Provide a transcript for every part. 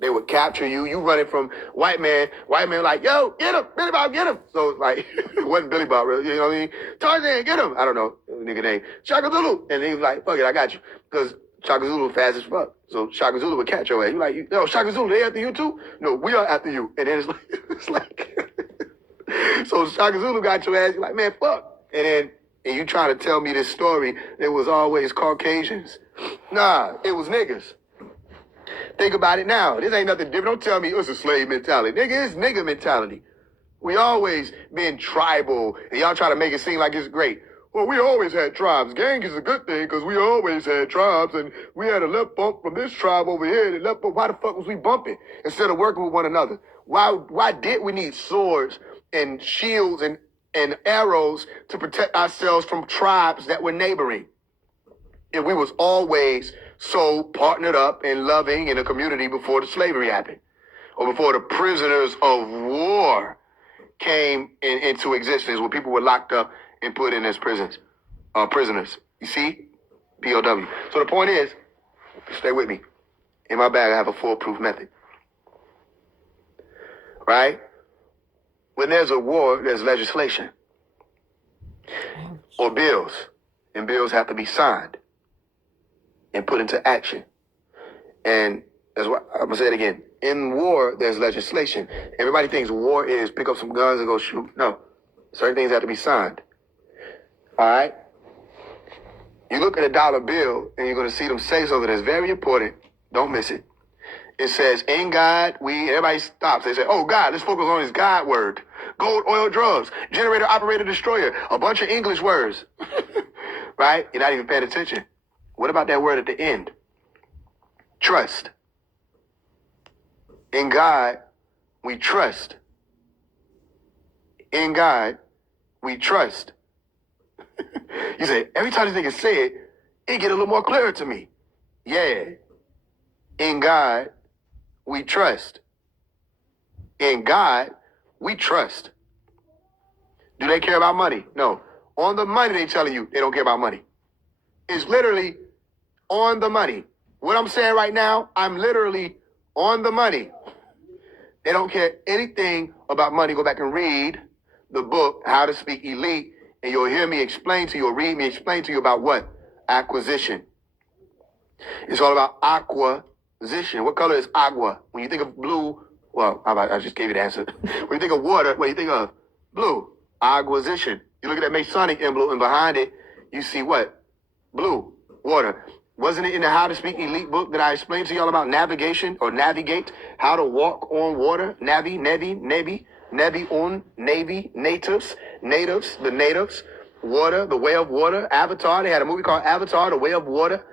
They would capture you. You running from white man like, yo, get him, Billy Bob, get him. So like, it wasn't Billy Bob, really. You know what I mean? Tarzan, get him. I don't know, nigga name. Shaka Zulu. And he was like, fuck it, I got you. Because Shaka Zulu fast as fuck. So Shaka Zulu would catch your ass. You like, yo, Shaka Zulu, they after you too? No, we are after you. And then it's like, so Shaka Zulu got your ass. You're like, man, fuck. And you trying to tell me this story, it was always Caucasians. Nah, it was niggas. Think about it now. This ain't nothing different. Don't tell me it's a slave mentality. Nigga, it's nigga mentality. We always been tribal, and y'all try to make it seem like it's great. Well, we always had tribes. Gang is a good thing because we always had tribes, and we had a left bump from this tribe over here, and a left bump. Why the fuck was we bumping instead of working with one another? Why did we need swords and shields and arrows to protect ourselves from tribes that were neighboring? And we was always so partnered up and loving in a community before the slavery happened, or before the prisoners of war came into existence, where people were locked up and put in as prisoners. You see? POW. So the point is, stay with me. In my bag, I have a foolproof method. Right? When there's a war, there's legislation or bills, and bills have to be signed and put into action. And that's what I'm gonna say it again. In war, there's legislation. Everybody thinks war is pick up some guns and go shoot. No, certain things have to be signed. All right. You look at a dollar bill and you're gonna see them say something that's very important. Don't miss it. It says, "In God, we." Everybody stops. They say, "Oh God, let's focus on His God word." Gold, oil, drugs, generator, operator, destroyer. A bunch of English words, right? You're not even paying attention. What about that word at the end? Trust. In God, we trust. In God, we trust. You say, every time this nigga say it, it get a little more clear to me. Yeah. In God, we trust. In God, we trust. Do they care about money? No. On the money, they telling you they don't care about money. It's literally on the money. What I'm saying right now, I'm literally on the money. They don't care anything about money. Go back and read the book, How to Speak Elite, and you'll hear me explain to you, or read me explain to you about what? Acquisition. It's all about acquisition. What color is agua? When you think of blue, well, I just gave you the answer. When you think of water, what do you think of? Blue. Acquisition. You look at that Masonic emblem, and behind it, you see what? Blue. Water. Wasn't it in the How to Speak Elite book that I explained to y'all about navigation or navigate? How to walk on water? Navy, on, navy, natives, the natives, water, the way of water, Avatar. They had a movie called Avatar, the way of water.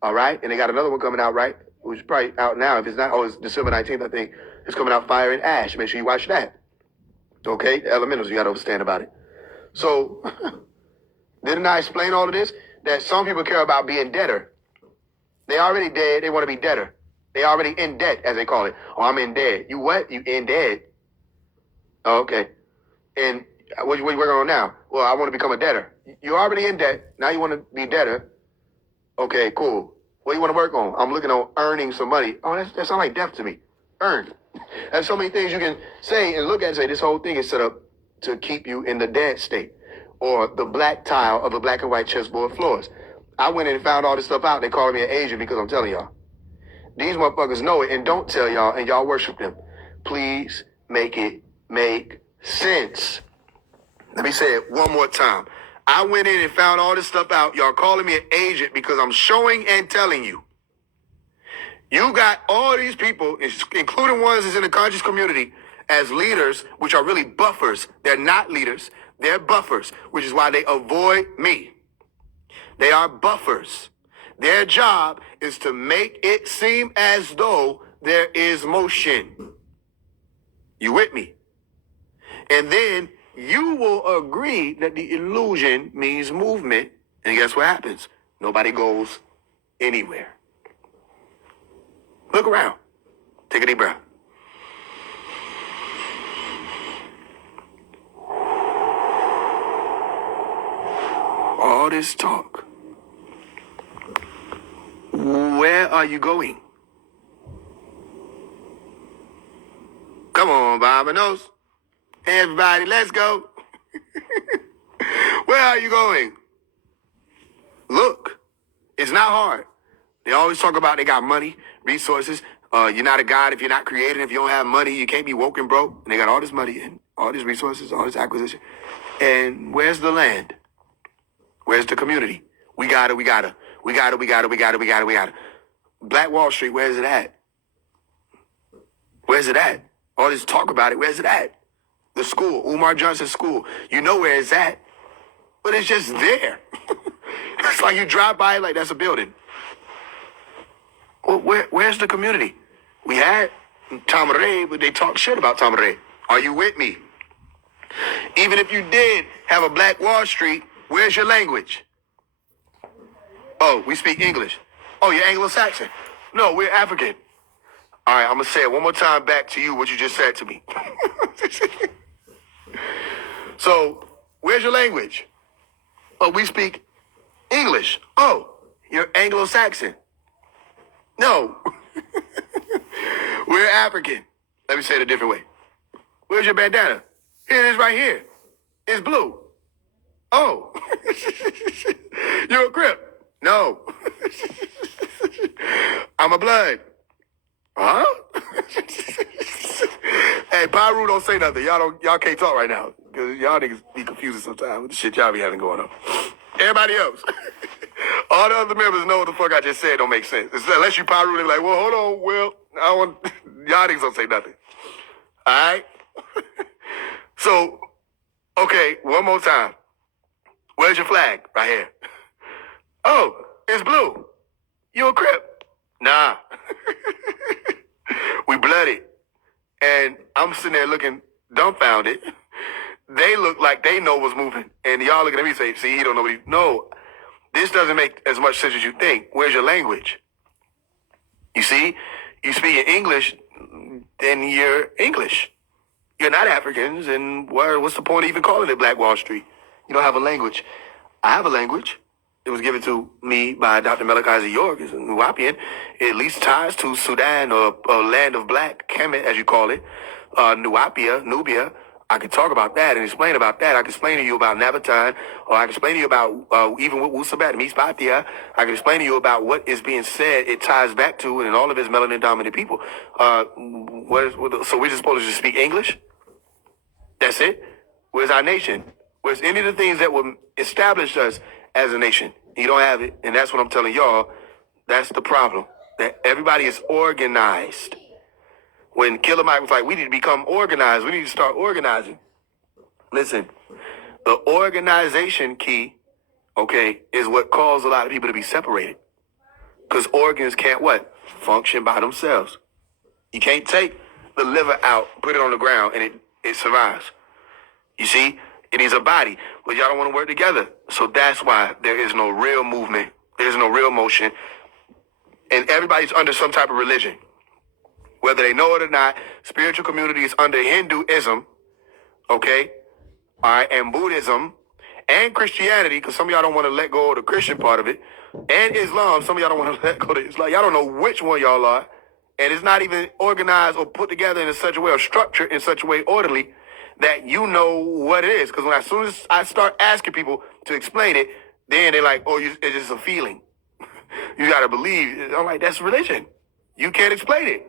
All right. And they got another one coming out, right? Which is probably out now. If it's not, it's December 19th, I think. It's coming out, Fire and Ash. Make sure you watch that. Okay? The elementals, you got to understand about it. So, didn't I explain all of this? That some people care about being debtor. They already dead. They want to be debtor. They already in debt, as they call it. Oh, I'm in debt. You what? You in debt. Oh, okay. And what you working on now? Well, I want to become a debtor. You're already in debt. Now you want to be debtor. Okay, cool. What do you want to work on? I'm looking on earning some money. Oh, that sounds like death to me. Earn. There's so many things you can say and look at and say, this whole thing is set up to keep you in the dead state, or the black tile of the black and white chessboard floors. I went in and found all this stuff out. They called me an Asian because I'm telling y'all. These motherfuckers know it and don't tell y'all, and y'all worship them. Please make it make sense. Let me say it one more time. I went in and found all this stuff out. Y'all calling me an agent because I'm showing and telling you. You got all these people, including ones that's in the conscious community, as leaders, which are really buffers. They're not leaders. They're buffers, which is why they avoid me. They are buffers. Their job is to make it seem as though there is motion. You with me? And then you will agree that the illusion means movement. And guess what happens? Nobody goes anywhere. Look around. Take a deep breath. All this talk. Where are you going? Come on, Bobinos. Hey, everybody, let's go. Where are you going? Look, it's not hard. They always talk about they got money, resources. You're not a god if you're not creative. If you don't have money, you can't be woke and broke. And they got all this money and all these resources, all this acquisition. And where's the land? Where's the community? We got it. Black Wall Street, where's it at? Where's it at? All this talk about it, where's it at? The school, Umar Johnson School. You know where it's at. But it's just there. It's like you drive by it like that's a building. Well, where's the community? We had Tom Ray, but they talk shit about Tom Ray. Are you with me? Even if you did have a Black Wall Street, where's your language? Oh, we speak English. Oh, you're Anglo-Saxon. No, we're African. All right, I'm going to say it one more time back to you, what you just said to me. So, where's your language? Oh, we speak English. Oh, you're Anglo-Saxon. No. We're African. Let me say it a different way. Where's your bandana? Here it is right here. It's blue. Oh. You're a Crip. No. I'm a Blood. Huh? Hey, Pyru, don't say nothing. Y'all can't talk right now. Because y'all niggas be confusing sometimes with the shit y'all be having going on. Everybody else. All the other members know what the fuck I just said don't make sense. Unless you Pyru, they be like, well, hold on, Will. I don't want... Y'all niggas don't say nothing. All right? So, okay, one more time. Where's your flag? Right here. Oh, it's blue. You a Crip? Nah. We blooded. And I'm sitting there looking dumbfounded. They look like they know what's moving. And y'all looking at me say, see, he don't know what he... No, this doesn't make as much sense as you think. Where's your language? You see? You speak English, then you're English. You're not Africans, and what's the point of even calling it Black Wall Street? You don't have a language. I have a language. It was given to me by Dr. Malachi York, is a Nuwapian. It at least ties to Sudan or land of black, Kemet, as you call it, Nuapia, Nubia. I can talk about that and explain about that. I can explain to you about Nabatan, or I can explain to you about even with Wusabat, Mispatia. I can explain to you about what is being said. It ties back to, and all of his melanin-dominant people. So we're just supposed to just speak English? That's it? Where's our nation? Where's any of the things that will establish us as a nation? You don't have it, and that's what I'm telling y'all. That's the problem. That everybody is organized. When Killer Mike was like, we need to become organized. We need to start organizing. Listen, the organization key, okay, is what caused a lot of people to be separated. Because organs can't what? Function by themselves. You can't take the liver out, put it on the ground, and it survives. You see? It needs a body, but y'all don't want to work together. So that's why there is no real movement. There's no real motion. And everybody's under some type of religion. Whether they know it or not, spiritual community is under Hinduism, okay? All right, and Buddhism, and Christianity, because some of y'all don't want to let go of the Christian part of it, and Islam, some of y'all don't want to let go of Islam. Y'all don't know which one y'all are, and it's not even organized or put together in such a way or structured in such a way orderly that you know what it is. Because as soon as I start asking people to explain it, then they're like, oh, it's just a feeling. You got to believe. I'm like, that's religion. You can't explain it.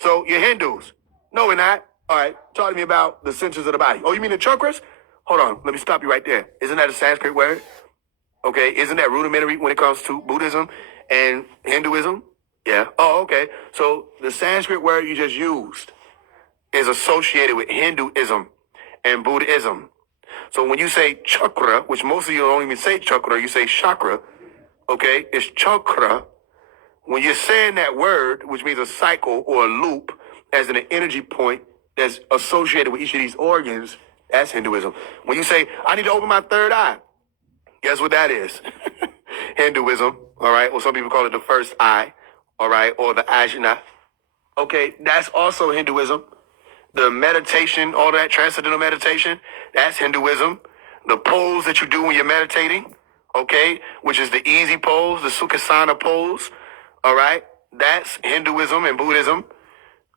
So you're Hindus. No, we're not. All right, talk to me about the centers of the body. Oh, you mean the chakras? Hold on, let me stop you right there. Isn't that a Sanskrit word? Okay, isn't that rudimentary when it comes to Buddhism and Hinduism? Yeah. Oh, okay. So the Sanskrit word you just used is associated with Hinduism and Buddhism. So when you say chakra, which most of you don't even say chakra, you say chakra, okay? It's chakra. When you're saying that word, which means a cycle or a loop, as in an energy point that's associated with each of these organs, that's Hinduism. When you say, I need to open my third eye, guess what that is? Hinduism, all right? Or some people call it the first eye, all right? Or the ajna. Okay, that's also Hinduism. The meditation, all that transcendental meditation, that's Hinduism. The pose that you do when you're meditating, okay, which is the easy pose, the Sukhasana pose, all right, that's Hinduism and Buddhism,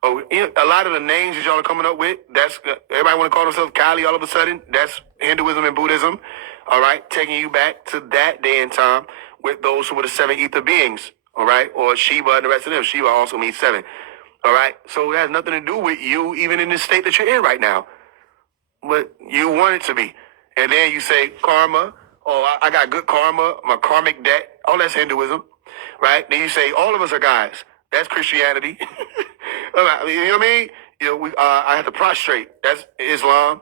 Oh, a lot of the names that y'all are coming up with, that's everybody want to call themselves Kali all of a sudden. That's Hinduism and Buddhism. All right, taking you back to that day and time with those who were the seven ether beings. All right, or Shiva and the rest of them. Shiva also means seven. All right, so it has nothing to do with you, even in the state that you're in right now. But you want it to be, and then you say karma. Oh, I got good karma, my karmic debt. Oh, that's Hinduism, right? Then you say all of us are guys. That's Christianity. You know what I mean? You know, I have to prostrate. That's Islam.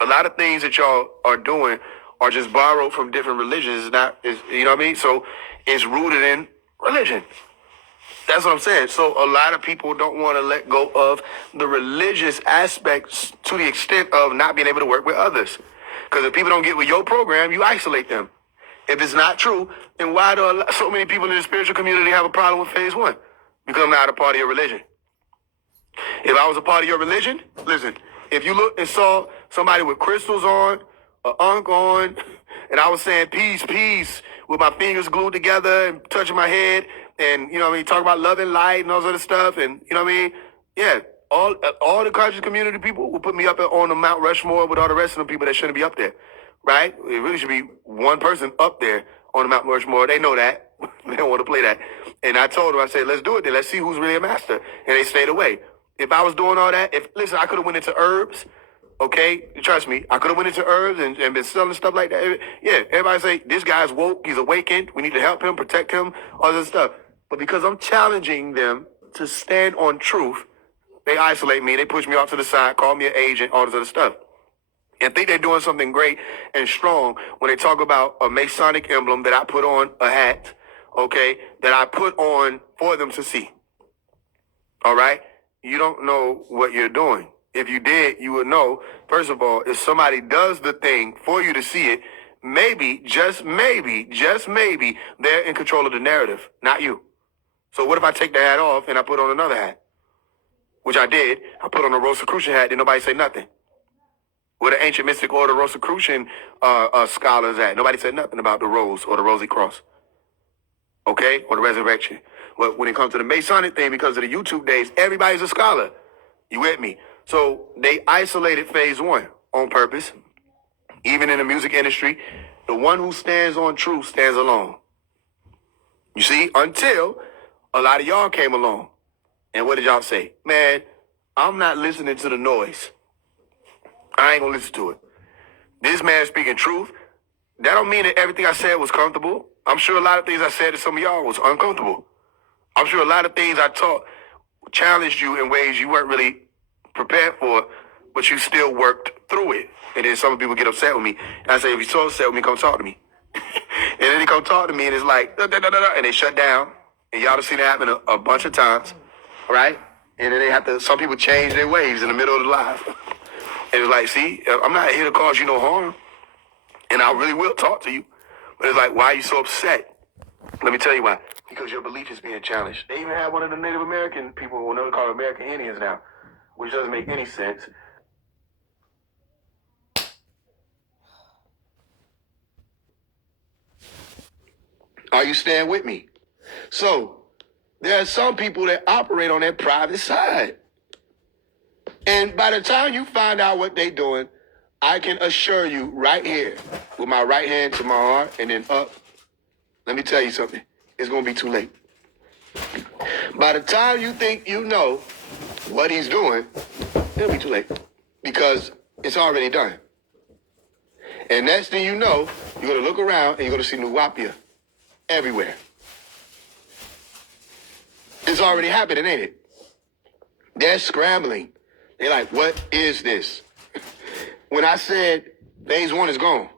A lot of things that y'all are doing are just borrowed from different religions. You know what I mean? So it's rooted in religion. That's what I'm saying. So a lot of people don't want to let go of the religious aspects to the extent of not being able to work with others. Because if people don't get with your program, you isolate them. If it's not true, then why do so many people in the spiritual community have a problem with phase one? Because I'm not a part of your religion. If I was a part of your religion, listen, if you looked and saw somebody with crystals on, an ankh on, and I was saying peace, peace, with my fingers glued together and touching my head, and, you know what I mean, talk about love and light and all this other stuff, and, you know what I mean? Yeah, all the conscious community people will put me up on the Mount Rushmore with all the rest of the people that shouldn't be up there, right? It really should be one person up there on the Mount Rushmore. They know that. They don't want to play that. And I told them, I said, let's do it then. Let's see who's really a master. And they stayed away. If I was doing all that, listen, I could have went into herbs, okay? Trust me, I could have went into herbs and been selling stuff like that. Yeah, everybody say, this guy's woke, he's awakened, we need to help him, protect him, all this stuff. But because I'm challenging them to stand on truth, they isolate me, they push me off to the side, call me an agent, all this other stuff. And think they're doing something great and strong when they talk about a Masonic emblem that I put on a hat, okay, that I put on for them to see. All right? You don't know what you're doing. If you did, you would know. First of all, if somebody does the thing for you to see it, maybe, just maybe, they're in control of the narrative, not you. So what if I take the hat off and I put on another hat? Which I did. I put on a Rosicrucian hat, did nobody say nothing. Where the ancient mystic order Rosicrucian scholars at? Nobody said nothing about the rose or the rosy cross. Okay? Or the resurrection. But when it comes to the Masonic thing, because of the YouTube days, everybody's a scholar. You with me? So they isolated phase one on purpose. Even in the music industry, the one who stands on truth stands alone. You see? Until a lot of y'all came along. And what did y'all say? Man, I'm not listening to the noise. I ain't gonna listen to it. This man speaking truth, that don't mean that everything I said was comfortable. I'm sure a lot of things I said to some of y'all was uncomfortable. I'm sure a lot of things I taught challenged you in ways you weren't really prepared for, but you still worked through it. And then some people get upset with me. And I say, if you're so upset with me, come talk to me. And then they come talk to me and it's like, da, da, da, da, da, and they shut down. And y'all have seen it happen a bunch of times, right? And then they have to, some people change their ways in the middle of the live. And it's like, see, I'm not here to cause you no harm. And I really will talk to you. But it's like, why are you so upset? Let me tell you why. Because your belief is being challenged. They even have one of the Native American people who are called American Indians now, which doesn't make any sense. Are you staying with me? So, there are some people that operate on that private side. And by the time you find out what they're doing, I can assure you right here, with my right hand to my heart and then up, let me tell you something. It's going to be too late. By the time you think you know what he's doing, it'll be too late. Because it's already done. And next thing you know, you're going to look around and you're going to see Nuwapia everywhere. It's already happening, ain't it? They're scrambling. They're like, what is this? When I said phase one is gone,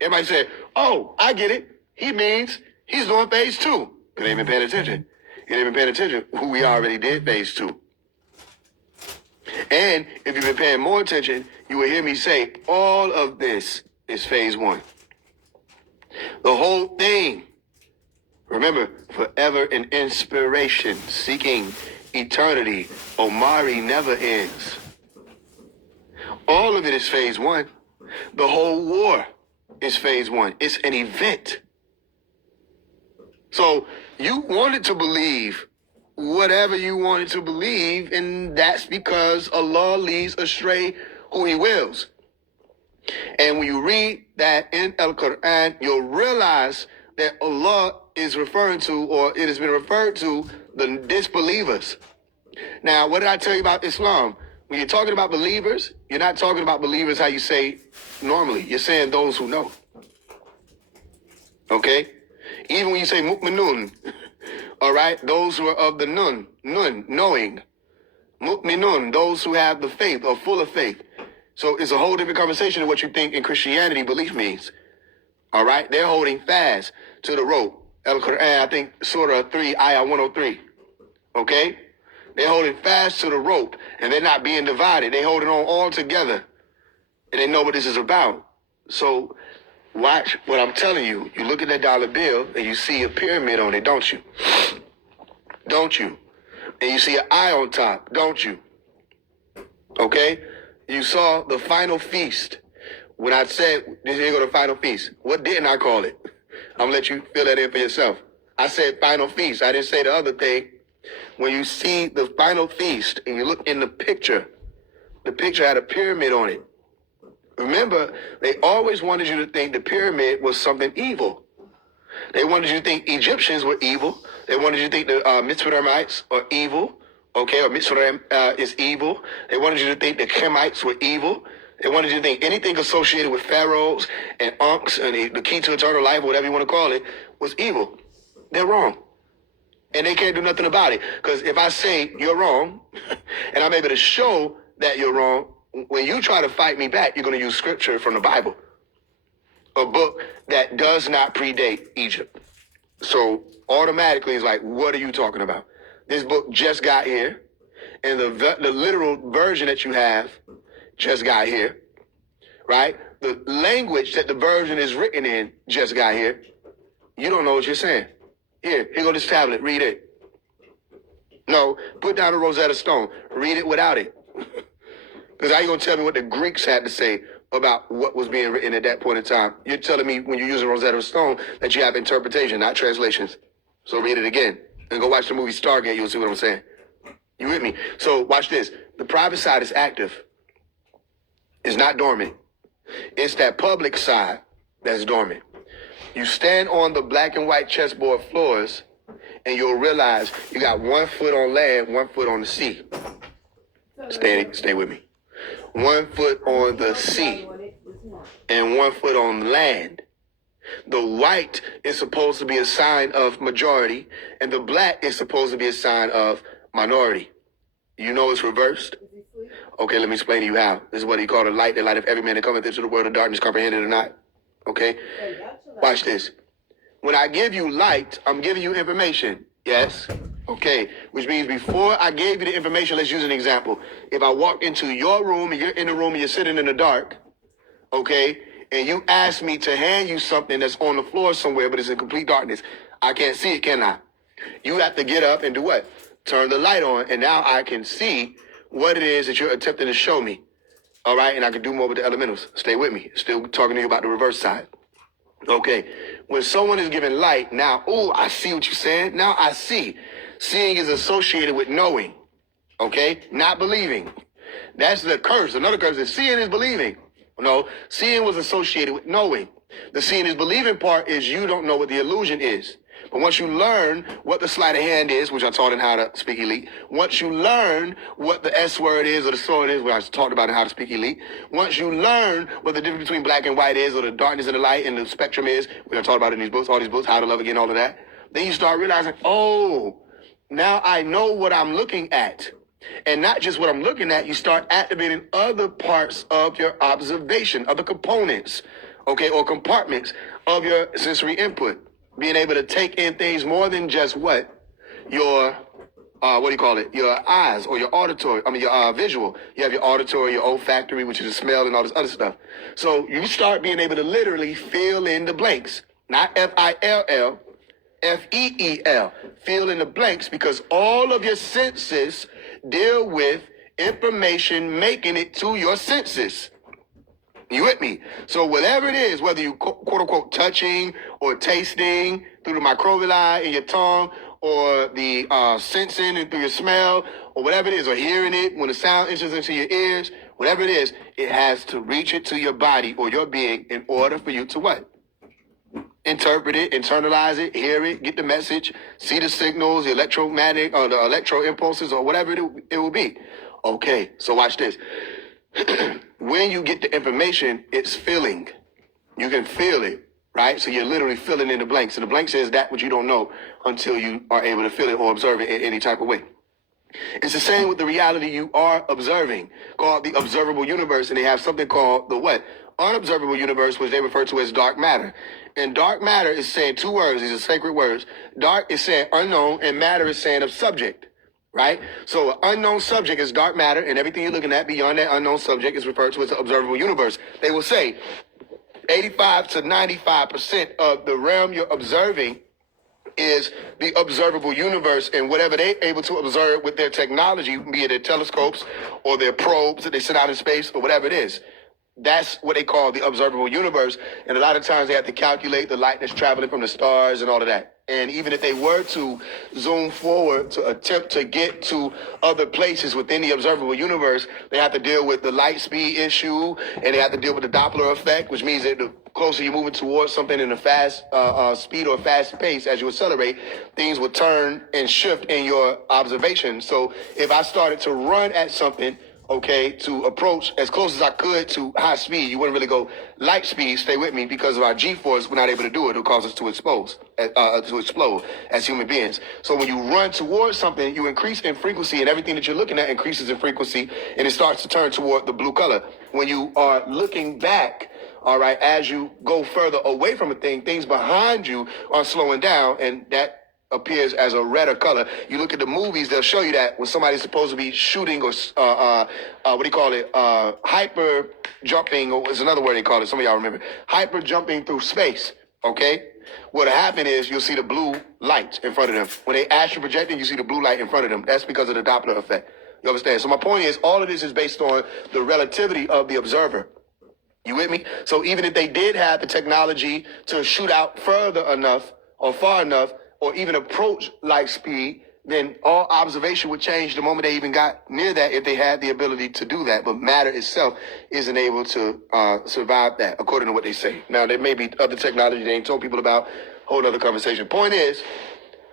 everybody said, oh, I get it. He means he's doing phase two. But they ain't been paying attention. You ain't been paying attention who we already did phase two. And if you've been paying more attention, you will hear me say all of this is phase one. The whole thing. Remember, forever in inspiration, seeking eternity. Omari never ends. All of it is phase one. The whole war is phase one. It's an event. So you wanted to believe whatever you wanted to believe, and that's because Allah leads astray who he wills. And when you read that in Al-Quran, you'll realize that Allah is referring to, or it has been referred to, the disbelievers. Now, what did I tell you about Islam? When you're talking about believers, you're not talking about believers how you say normally. You're saying those who know. Okay? Even when you say mu'minun, all right, those who are of the nun, knowing. Mu'minun, those who have the faith or full of faith. So it's a whole different conversation of what you think in Christianity belief means. All right? They're holding fast to the rope. Al-Quran, I think, Surah 3, Ayah 103. Okay? They're holding fast to the rope, and they're not being divided. They're holding on all together, and they know what this is about. So watch what I'm telling you. You look at that dollar bill, and you see a pyramid on it, don't you? Don't you? And you see an eye on top, don't you? Okay? You saw the final feast. When I said, here go the final feast, what didn't I call it? I'm going to let you fill that in for yourself. I said final feast. I didn't say the other thing. When you see the final feast and you look in the picture had a pyramid on it. Remember, they always wanted you to think the pyramid was something evil. They wanted you to think Egyptians were evil. They wanted you to think the Mitzrayimites are evil. Okay, or Mitzrayim is evil. They wanted you to think the Kemites were evil. They wanted you to think anything associated with pharaohs and unks and the key to eternal life, whatever you want to call it, was evil. They're wrong. And they can't do nothing about it. Because if I say you're wrong, and I'm able to show that you're wrong, when you try to fight me back, you're going to use scripture from the Bible. A book that does not predate Egypt. So automatically it's like, what are you talking about? This book just got here, and the literal version that you have just got here, right? The language that the version is written in just got here. You don't know what you're saying. Here go this tablet, read it. No, put down a Rosetta Stone, read it without it. Because how you going to tell me what the Greeks had to say about what was being written at that point in time? You're telling me when you're using Rosetta Stone that you have interpretation, not translations. So read it again and go watch the movie Stargate. You'll see what I'm saying. You with me? So watch this. The private side is active. It's not dormant. It's that public side that's dormant. You stand on the black and white chessboard floors and you'll realize you got 1 foot on land, 1 foot on the sea. Stay with me. 1 foot on the sea and 1 foot on land. The white is supposed to be a sign of majority, and the black is supposed to be a sign of minority. You know it's reversed? Okay, let me explain to you how. This is what he called a light, the light of every man that cometh into the world of darkness, comprehended or not. Okay? Watch this. When I give you light, I'm giving you information. Yes? Okay, which means before I gave you the information, let's use an example. If I walk into your room and you're in the room and you're sitting in the dark, okay, and you ask me to hand you something that's on the floor somewhere, but it's in complete darkness, I can't see it, can I? You have to get up and do what? Turn the light on, and now I can see what it is that you're attempting to show me. All right, and I can do more with the elementals. Stay with me. Still talking to you about the reverse side. Okay, when someone is given light, now, oh, I see what you're saying. Now I see. Seeing is associated with knowing, okay? Not believing. That's the curse. Another curse is seeing is believing. No, seeing was associated with knowing. The seeing is believing part is you don't know what the illusion is. But once you learn what the sleight of hand is, which I taught in How to Speak Elite, once you learn what the S word is or the sword is, which I taught about in How to Speak Elite, once you learn what the difference between black and white is, or the darkness and the light and the spectrum is, which I taught about in these books, all these books, How to Love Again, all of that, then you start realizing, oh, now I know what I'm looking at. And not just what I'm looking at, you start activating other parts of your observation, other components, okay, or compartments of your sensory input. Being able to take in things more than just what? Your, your eyes or your auditory, your visual. You have your auditory, your olfactory, which is the smell and all this other stuff. So you start being able to literally fill in the blanks. Not F-I-L-L, F-E-E-L. Fill in the blanks because all of your senses deal with information making it to your senses. You with me? So whatever it is, whether you quote unquote touching or tasting through the microvilli in your tongue or the sensing and through your smell or whatever it is, or hearing it when the sound enters into your ears, whatever it is, it has to reach it to your body or your being in order for you to what? Interpret it, internalize it, hear it, get the message, see the signals, the electromagnetic or the electro impulses or whatever it will be. Okay, so watch this. When you get the information, it's feeling. You can feel it, right? So you're literally filling in the blanks. And the blank says that which you don't know until you are able to feel it or observe it in any type of way. It's the same with the reality you are observing, called the observable universe. And they have something called the what? Unobservable universe, which they refer to as dark matter. And dark matter is saying two words. These are sacred words. Dark is saying unknown, and matter is saying of subject, right? So an unknown subject is dark matter, and everything you're looking at beyond that unknown subject is referred to as the observable universe. They will say 85 to 95% of the realm you're observing is the observable universe, and whatever they're able to observe with their technology, be it their telescopes or their probes that they send out in space or whatever it is. That's what they call the observable universe. And a lot of times they have to calculate the light that's traveling from the stars and all of that. And even if they were to zoom forward to attempt to get to other places within the observable universe, they have to deal with the light speed issue, and they have to deal with the Doppler effect, which means that the closer you're moving towards something in a fast speed or fast pace, as you accelerate, things will turn and shift in your observation. So if I started to run at something, okay, to approach as close as I could to high speed, you wouldn't really go light speed, stay with me, because of our G-force, we're not able to do it. It'll cause us to explode as human beings. So when you run towards something, you increase in frequency, and everything that you're looking at increases in frequency, and it starts to turn toward the blue color. When you are looking back, all right, as you go further away from a thing, things behind you are slowing down, and that appears as a redder color. You look at the movies, they'll show you that when somebody's supposed to be shooting or what do you call it? Hyper jumping, or is another word they call it. Some of y'all remember. Hyper jumping through space. Okay? What'll happen is you'll see the blue light in front of them. When they astral projecting, you see the blue light in front of them. That's because of the Doppler effect. You understand? So my point is, all of this is based on the relativity of the observer. You with me? So even if they did have the technology to shoot out further enough or far enough, or even approach light speed, then all observation would change the moment they even got near that, if they had the ability to do that. But matter itself isn't able to survive that, according to what they say. Now, there may be other technology they ain't told people about. Whole other conversation. Point is,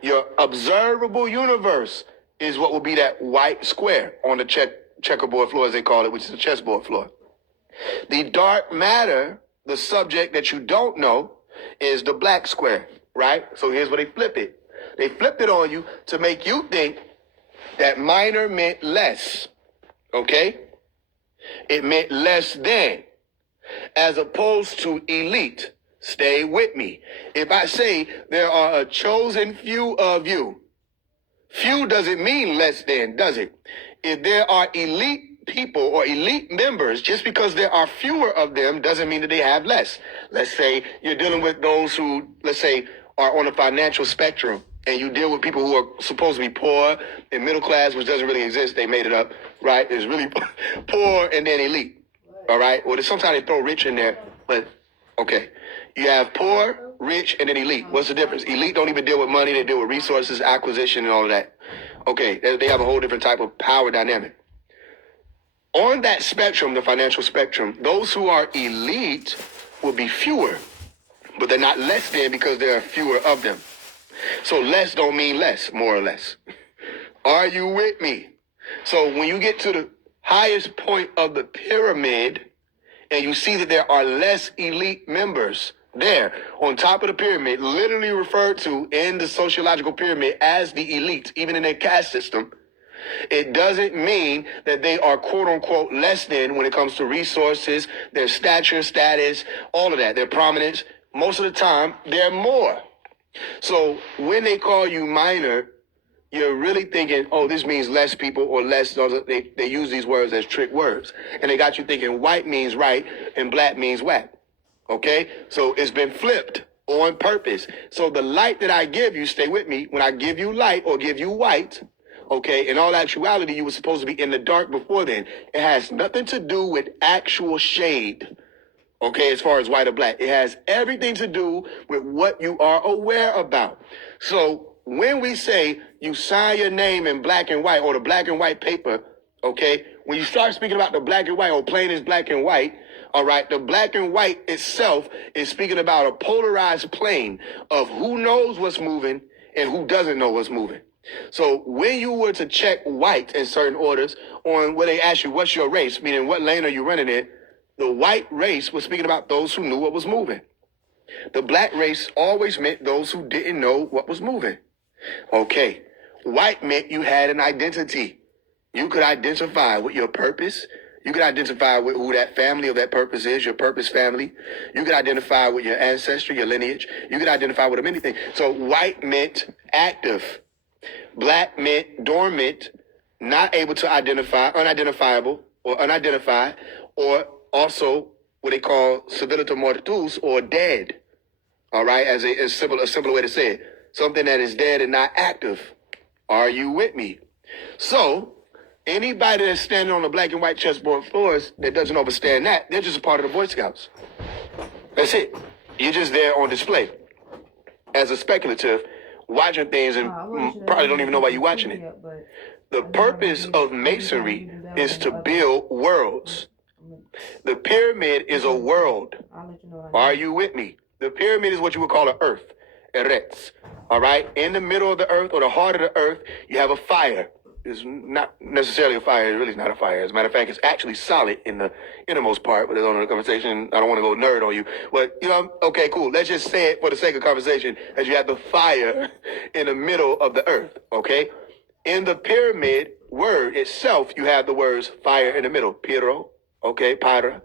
your observable universe is what will be that white square on the checkerboard floor, as they call it, which is the chessboard floor. The dark matter, the subject that you don't know, is the black square. Right? So here's where they flip it. They flipped it on you to make you think that minor meant less. Okay? It meant less than, as opposed to elite. Stay with me. If I say there are a chosen few of you, few doesn't mean less than, does it? If there are elite people or elite members, just because there are fewer of them doesn't mean that they have less. Let's say you're dealing with those who, let's say, are on a financial spectrum, and you deal with people who are supposed to be poor and middle class, which doesn't really exist. They made it up, right? It's really poor and then elite, all right? Well, sometimes they throw rich in there, but okay. You have poor, rich, and then elite. What's the difference? Elite don't even deal with money. They deal with resources, acquisition, and all of that. Okay, they have a whole different type of power dynamic. On that spectrum, the financial spectrum, those who are elite will be fewer, but they're not less than because there are fewer of them. So less don't mean less, more or less. Are you with me? So when you get to the highest point of the pyramid and you see that there are less elite members there on top of the pyramid, literally referred to in the sociological pyramid as the elite, even in their caste system, it doesn't mean that they are quote unquote less than when it comes to resources, their stature, status, all of that, their prominence. Most of the time, they're more. So when they call you minor, you're really thinking, oh, this means less people or less. They use these words as trick words. And they got you thinking white means right and black means whack. Okay? So it's been flipped on purpose. So the light that I give you, stay with me, when I give you light or give you white, okay, in all actuality, you were supposed to be in the dark before then. It has nothing to do with actual shade. Okay, as far as white or black, it has everything to do with what you are aware about. So when we say you sign your name in black and white or the black and white paper, okay, when you start speaking about the black and white or plain is black and white, all right, the black and white itself is speaking about a polarized plane of who knows what's moving and who doesn't know what's moving. So when you were to check white in certain orders on where they ask you what's your race, meaning what lane are you running in, the white race was speaking about those who knew what was moving. The black race always meant those who didn't know what was moving. Okay, white meant you had an identity. You could identify with your purpose. You could identify with who that family of that purpose is, your purpose family. You could identify with your ancestry, your lineage. You could identify with them anything. So white meant active. Black meant dormant, not able to identify, unidentifiable or unidentified, or also what they call civilita mortus or dead. All right, as a simpler way to say it. Something that is dead and not active. Are you with me? So, anybody that's standing on the black and white chessboard floors that doesn't understand that, they're just a part of the Boy Scouts. That's it. You're just there on display as a speculative, watching things and probably don't even know why you're watching it. The purpose of masonry is to build worlds. The pyramid is a world. Are you with me? The pyramid is what you would call an earth, eretz. All right? In the middle of the earth or the heart of the earth, you have a fire. It's not necessarily a fire. It really is not a fire. As a matter of fact, it's actually solid in the innermost part, but it's on the conversation. I don't want to go nerd on you. But, okay, cool. Let's just say it for the sake of conversation that you have the fire in the middle of the earth, okay? In the pyramid word itself, you have the words fire in the middle. Piro, okay, pyra,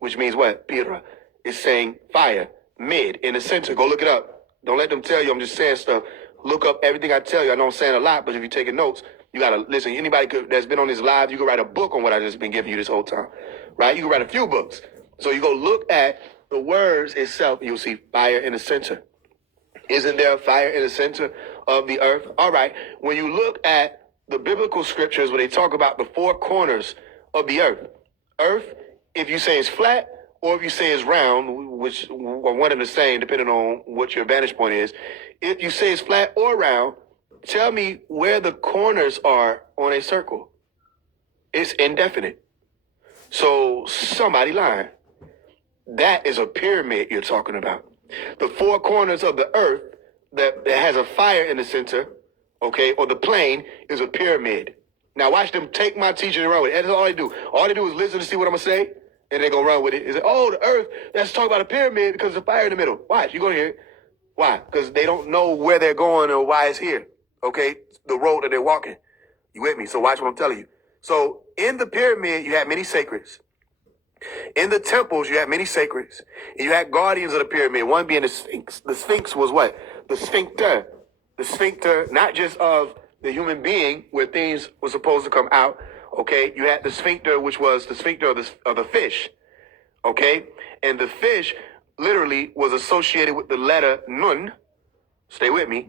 which means what? Pira. It's saying fire. Mid, in the center. Go look it up. Don't let them tell you I'm just saying stuff. Look up everything I tell you. I know I'm saying a lot, but if you're taking notes, you got to listen. Anybody that's been on this live, you can write a book on what I've just been giving you this whole time, right? You can write a few books. So you go look at the words itself, and you'll see fire in the center. Isn't there a fire in the center of the earth? All right. When you look at the biblical scriptures where they talk about the four corners of the earth, if you say it's flat or if you say it's round, which are one and the same, depending on what your vantage point is, if you say it's flat or round, tell me where the corners are on a circle. It's indefinite. So somebody lying. That is a pyramid you're talking about. The four corners of the earth that has a fire in the center, okay, or the plane is a pyramid. Now watch them take my teaching and run with it. That's all they do. All they do is listen to see what I'm going to say, and they're going to run with it. They say, oh, the earth, let's talk about a pyramid because there's a fire in the middle. Watch, you're going to hear it. Why? Because they don't know where they're going or why it's here, okay? The road that they're walking. You with me? So watch what I'm telling you. So in the pyramid, you have many sacreds. In the temples, you had many sacreds. And you had guardians of the pyramid, one being the Sphinx. The Sphinx was what? The sphincter. The sphincter, not just of the human being, where things were supposed to come out. Okay? You had the sphincter, which was the sphincter of the fish. Okay? And the fish literally was associated with the letter Nun. Stay with me.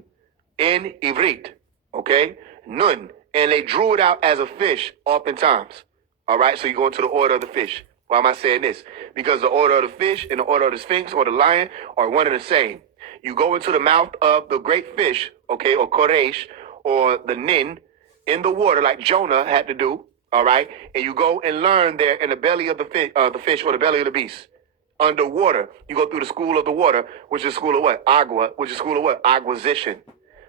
In Ivrit. Okay? Nun. And they drew it out as a fish oftentimes. All right? So you go into the order of the fish. Why am I saying this? Because the order of the fish and the order of the Sphinx or the lion are one and the same. You go into the mouth of the great fish, okay, or Koresh, or the Nin, in the water like Jonah had to do, all right? And you go and learn there in the belly of the fish or the belly of the beast. Underwater, you go through the school of the water, which is school of what? Agua, which is school of what? Acquisition.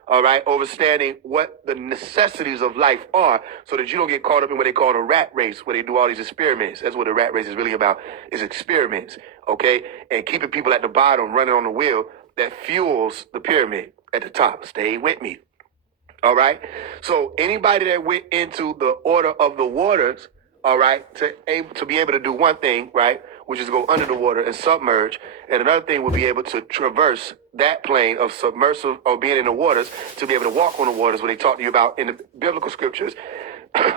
All right, understanding what the necessities of life are so that you don't get caught up in what they call the rat race, where they do all these experiments. That's what the rat race is really about, is experiments, okay? And keeping people at the bottom running on the wheel that fuels the pyramid at the top. Stay with me, all right? So anybody that went into the order of the waters, all right, to be able to do one thing, right, which is go under the water and submerge, and another thing would be able to traverse that plane of submersive or being in the waters to be able to walk on the waters, what they talk to you about in the biblical scriptures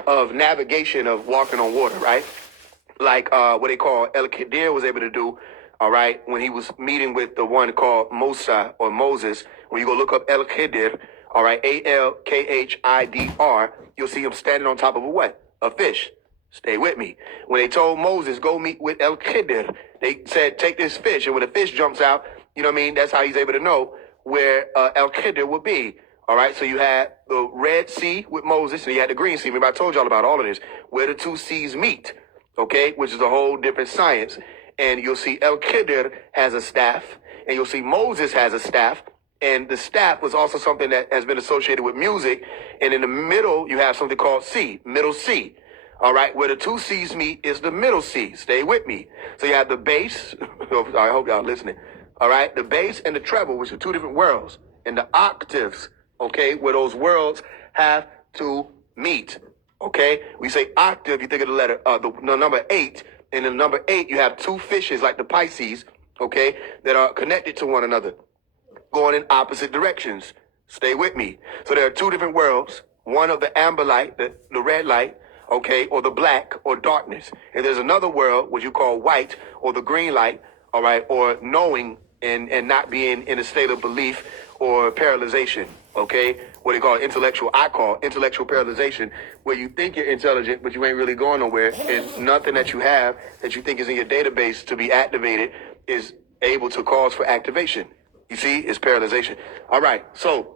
of navigation of walking on water, right? Like what they call El Khidir was able to do, all right, when he was meeting with the one called Musa or Moses. When you go look up El Khidir, all right, Alkhidr, you'll see him standing on top of a what? A fish. Stay with me. When they told Moses, go meet with El Khidir, they said, take this fish. And when the fish jumps out, you know what I mean? That's how he's able to know where El Khidir would be. All right, so you had the Red Sea with Moses, and you had the Green Sea. Remember, I told y'all about all of this, where the two seas meet, okay, which is a whole different science. And you'll see El Khidr has a staff, and you'll see Moses has a staff, and the staff was also something that has been associated with music. And in the middle, you have something called sea, Middle Sea. All right, where the two seas meet is the Middle Sea. Stay with me. So you have the bass. I hope y'all listening. All right, the bass and the treble, which are two different worlds, and the octaves, okay, where those worlds have to meet. Okay, we say octave. You think of the letter, the number 8. And in the number 8, you have two fishes like the Pisces, okay, that are connected to one another, going in opposite directions. Stay with me. So there are two different worlds. One of the amber light, the red light, okay, or the black or darkness. And there's another world, which you call white or the green light, all right, or knowing and not being in a state of belief or paralyzation, okay? What they call I call intellectual paralyzation, where you think you're intelligent, but you ain't really going nowhere, and nothing that you have that you think is in your database to be activated is able to cause for activation. You see, it's paralyzation. All right, so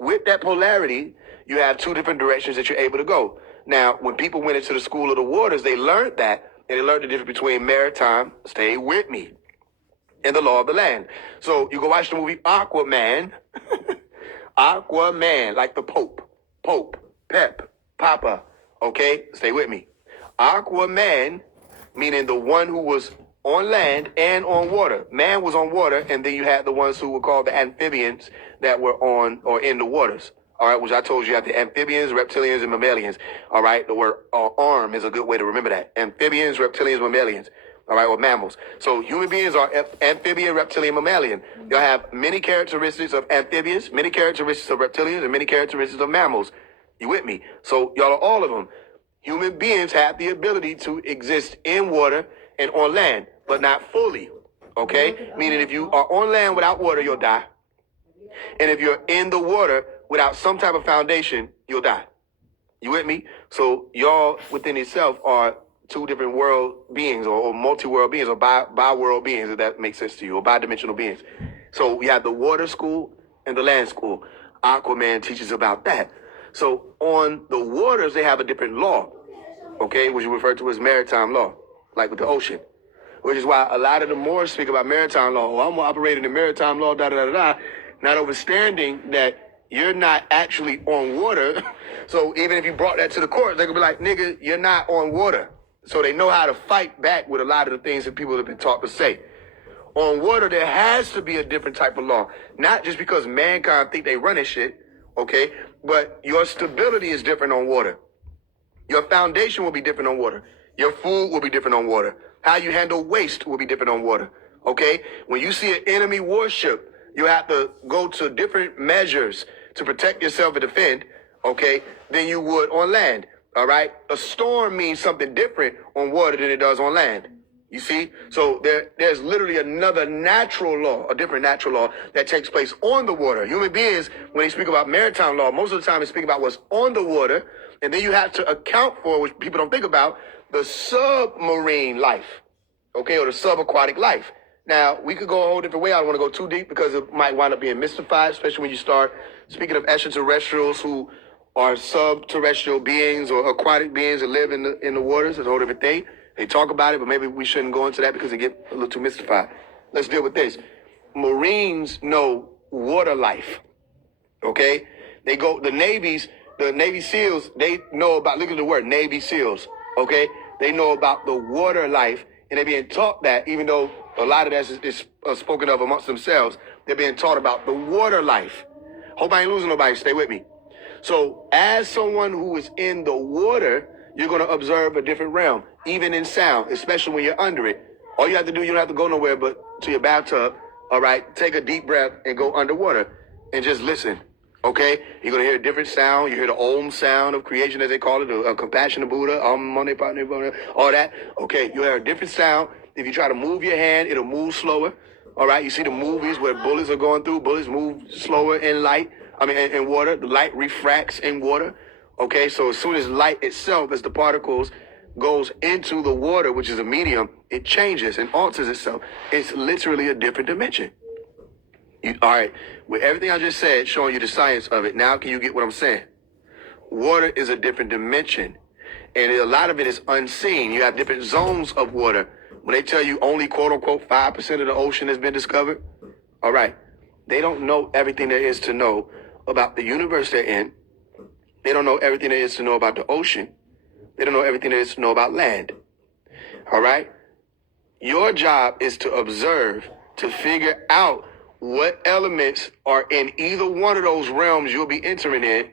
with that polarity, you have two different directions that you're able to go. Now, when people went into the school of the waters, they learned that, and they learned the difference between maritime, stay with me, and the law of the land. So you go watch the movie Aquaman, Aquaman, like the Pope, Pep, Papa, okay? Stay with me. Aquaman, meaning the one who was on land and on water. Man was on water, and then you had the ones who were called the amphibians that were on or in the waters. All right, which I told you have the amphibians, reptilians, and mammalians. All right, the word arm is a good way to remember that. Amphibians, reptilians, mammalians. All right, or mammals. So human beings are amphibian, reptilian, mammalian. You'll have many characteristics of amphibians, many characteristics of reptilians, and many characteristics of mammals. You with me? So y'all are all of them. Human beings have the ability to exist in water and on land, but not fully. Okay? Meaning if you are on land without water, you'll die. And if you're in the water without some type of foundation, you'll die. You with me? So y'all within itself are two different world beings or multi-world beings or bi-world beings, if that makes sense to you, or bi-dimensional beings. So we have the water school and the land school. Aquaman teaches about that. So on the waters, they have a different law, okay, which you refer to as maritime law, like with the ocean, which is why a lot of the Moors speak about maritime law. Oh, I'm operating in maritime law, da-da-da-da, not understanding that you're not actually on water. So even if you brought that to the court, they could be like, nigga, you're not on water. So they know how to fight back with a lot of the things that people have been taught to say. On water, there has to be a different type of law. Not just because mankind think they running shit, okay? But your stability is different on water. Your foundation will be different on water. Your food will be different on water. How you handle waste will be different on water, okay? When you see an enemy warship, you have to go to different measures to protect yourself and defend, okay, than you would on land. All right. A storm means something different on water than it does on land. You see? So there's literally another natural law, a different natural law that takes place on the water. Human beings, when they speak about maritime law, most of the time they speak about what's on the water. And then you have to account for, which people don't think about, the submarine life, okay, or the subaquatic life. Now, we could go a whole different way. I don't want to go too deep because it might wind up being mystified, especially when you start speaking of extraterrestrials who are subterrestrial beings or aquatic beings that live in the waters. It's a whole different thing. They talk about it, but maybe we shouldn't go into that because it get a little too mystified. Let's deal with this. Marines know water life, okay? They go, the Navy SEALs, they know about, look at the word, Navy SEALs, okay? They know about the water life, and they're being taught that, even though a lot of that is spoken of amongst themselves, they're being taught about the water life. Hope I ain't losing nobody, stay with me. So as someone who is in the water, you're going to observe a different realm, even in sound, especially when you're under it. All you have to do, you don't have to go nowhere but to your bathtub, all right? Take a deep breath and go underwater and just listen, okay? You're going to hear a different sound. You hear the Om sound of creation, as they call it, the compassion of Buddha, all that. Okay, you hear a different sound. If you try to move your hand, it'll move slower, all right? You see the movies where bullets are going through. Bullets move slower in light. In water. The light refracts in water. Okay, so as soon as light itself, as the particles goes into the water, which is a medium, it changes and alters itself. It's literally a different dimension. All right, with everything I just said, showing you the science of it, now can you get what I'm saying? Water is a different dimension, and a lot of it is unseen. You have different zones of water. When they tell you only, quote unquote, 5% of the ocean has been discovered, all right, they don't know everything there is to know about the universe they're in. They don't know everything there is to know about the ocean. They don't know everything there is to know about land. All right? Your job is to observe, to figure out what elements are in either one of those realms you'll be entering in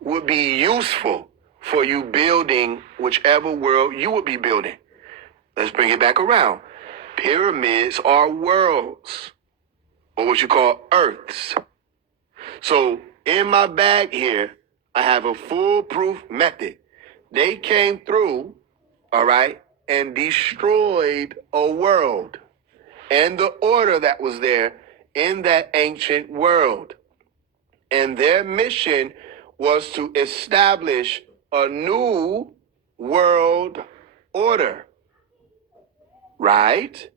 would be useful for you building whichever world you would be building. Let's bring it back around. Pyramids are worlds, or what you call earths. So in my bag here, I have a foolproof method. They came through, all right, and destroyed a world and the order that was there in that ancient world. And their mission was to establish a new world order, right?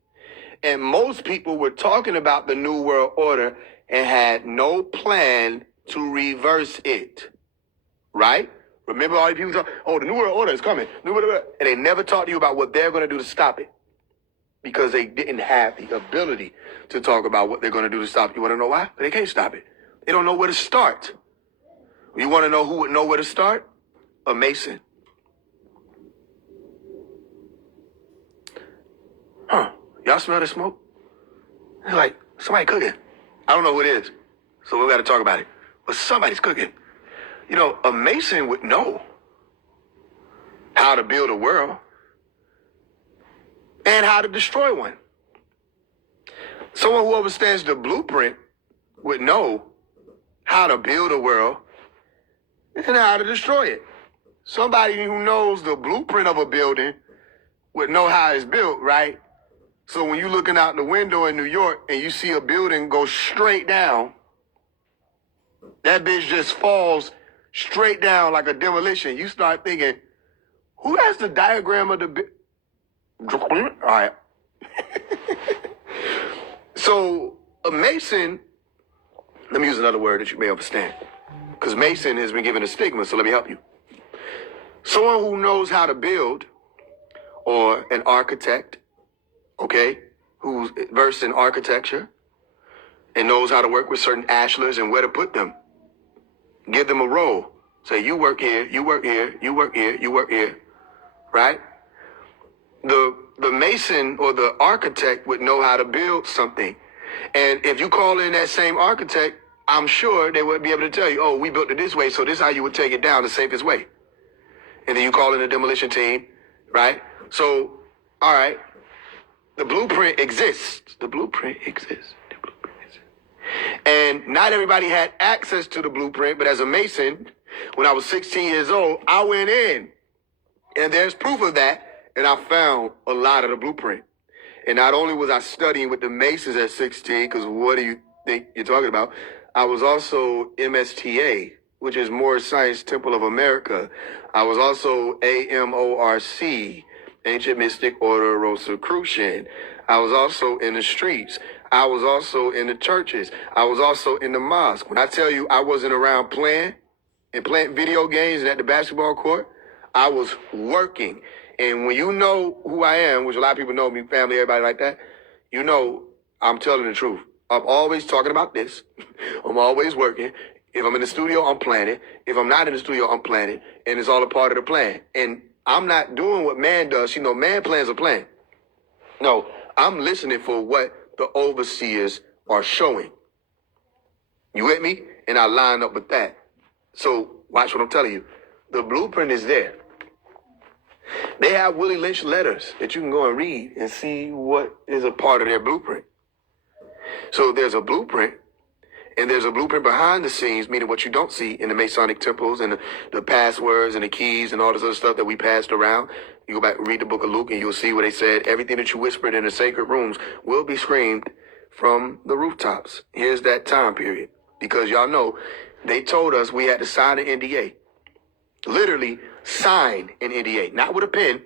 And most people were talking about the new world order and had no plan to reverse it, right? Remember all the people talk, oh, the new world order is coming. And they never talked to you about what they're going to do to stop it, because they didn't have the ability to talk about what they're going to do to stop it. You want to know why? They can't stop it. They don't know where to start. You want to know who would know where to start? A Mason. Huh. Y'all smell the smoke? It's like somebody cooking. I don't know who it is, so we got to talk about it. But somebody's cooking. You know, a Mason would know how to build a world and how to destroy one. Someone who understands the blueprint would know how to build a world and how to destroy it. Somebody who knows the blueprint of a building would know how it's built, right? So when you're looking out the window in New York and you see a building go straight down, that bitch just falls straight down like a demolition. You start thinking, who has the diagram of the all right. So a Mason, let me use another word that you may understand, because Mason has been given a stigma, so let me help you. Someone who knows how to build, or an architect, okay, who's versed in architecture and knows how to work with certain ashlars and where to put them. Give them a role. Say, you work here, you work here, you work here, you work here, right? The Mason or the architect would know how to build something. And if you call in that same architect, I'm sure they would be able to tell you, oh, we built it this way, so this is how you would take it down the safest way. And then you call in a demolition team, right? So, all right, the blueprint exists. The blueprint exists. The blueprint exists. And not everybody had access to the blueprint, but as a Mason, when I was 16 years old, I went in. And there's proof of that, and I found a lot of the blueprint. And not only was I studying with the Masons at 16, because what do you think you're talking about? I was also MSTA, which is Moorish Science Temple of America. I was also AMORC, Ancient Mystic Order Rosicrucian. I was also in the streets. I was also in the churches. I was also in the mosque. When I tell you I wasn't around playing video games and at the basketball court, I was working. And when you know who I am, which a lot of people know me, family, everybody like that, you know I'm telling the truth. I'm always talking about this. I'm always working. If I'm in the studio, I'm planning. If I'm not in the studio, I'm planning. And it's all a part of the plan. And I'm not doing what man does. You know, man plans a plan. No, I'm listening for what the overseers are showing. You with me? And I line up with that. So watch what I'm telling you. The blueprint is there. They have Willie Lynch letters that you can go and read and see what is a part of their blueprint. So there's a blueprint, and there's a blueprint behind the scenes, meaning what you don't see in the Masonic temples and the passwords and the keys and all this other stuff that we passed around. You go back and read the book of Luke and you'll see where they said everything that you whispered in the sacred rooms will be screamed from the rooftops. Here's that time period. Because y'all know, they told us we had to sign an NDA. Literally sign an NDA, not with a pen,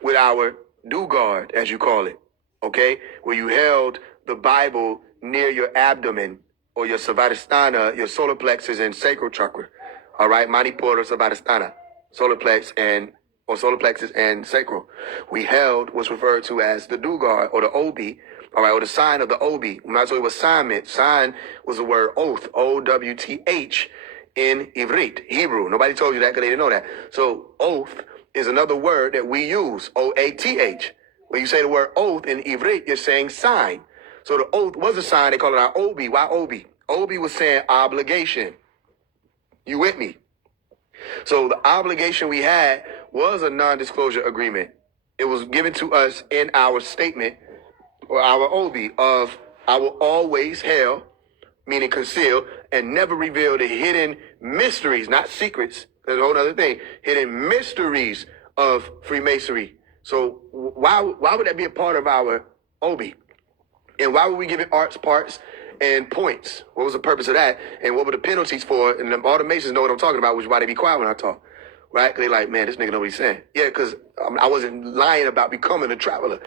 with our do guard, as you call it, okay? Where you held the Bible near your abdomen or your Svadhisthana, your solar plexus and sacral chakra. All right, Manipura, Svadhisthana, solar plexus and sacral. We held what's referred to as the Dugar or the Obi, all right, or the sign of the Obi. When I told you what sign meant, sign was the word oath, O-W-T-H in Ivrit, Hebrew. Nobody told you that because they didn't know that. So oath is another word that we use, O-A-T-H. When you say the word oath in Ivrit, you're saying sign. So the oath was a sign. They call it our Obi. Why Obi? Obi was saying obligation. You with me? So the obligation we had was a non-disclosure agreement. It was given to us in our statement or our Obi of I will always hail, meaning conceal, and never reveal the hidden mysteries, not secrets. There's a whole other thing. Hidden mysteries of Freemasonry. So why would that be a part of our Obi? And why would we give it arts, parts, and points? What was the purpose of that? And what were the penalties for? And all the Masons know what I'm talking about, which is why they be quiet when I talk. Right? Because they like, man, this nigga know what he's saying. Yeah, because I wasn't lying about becoming a traveler.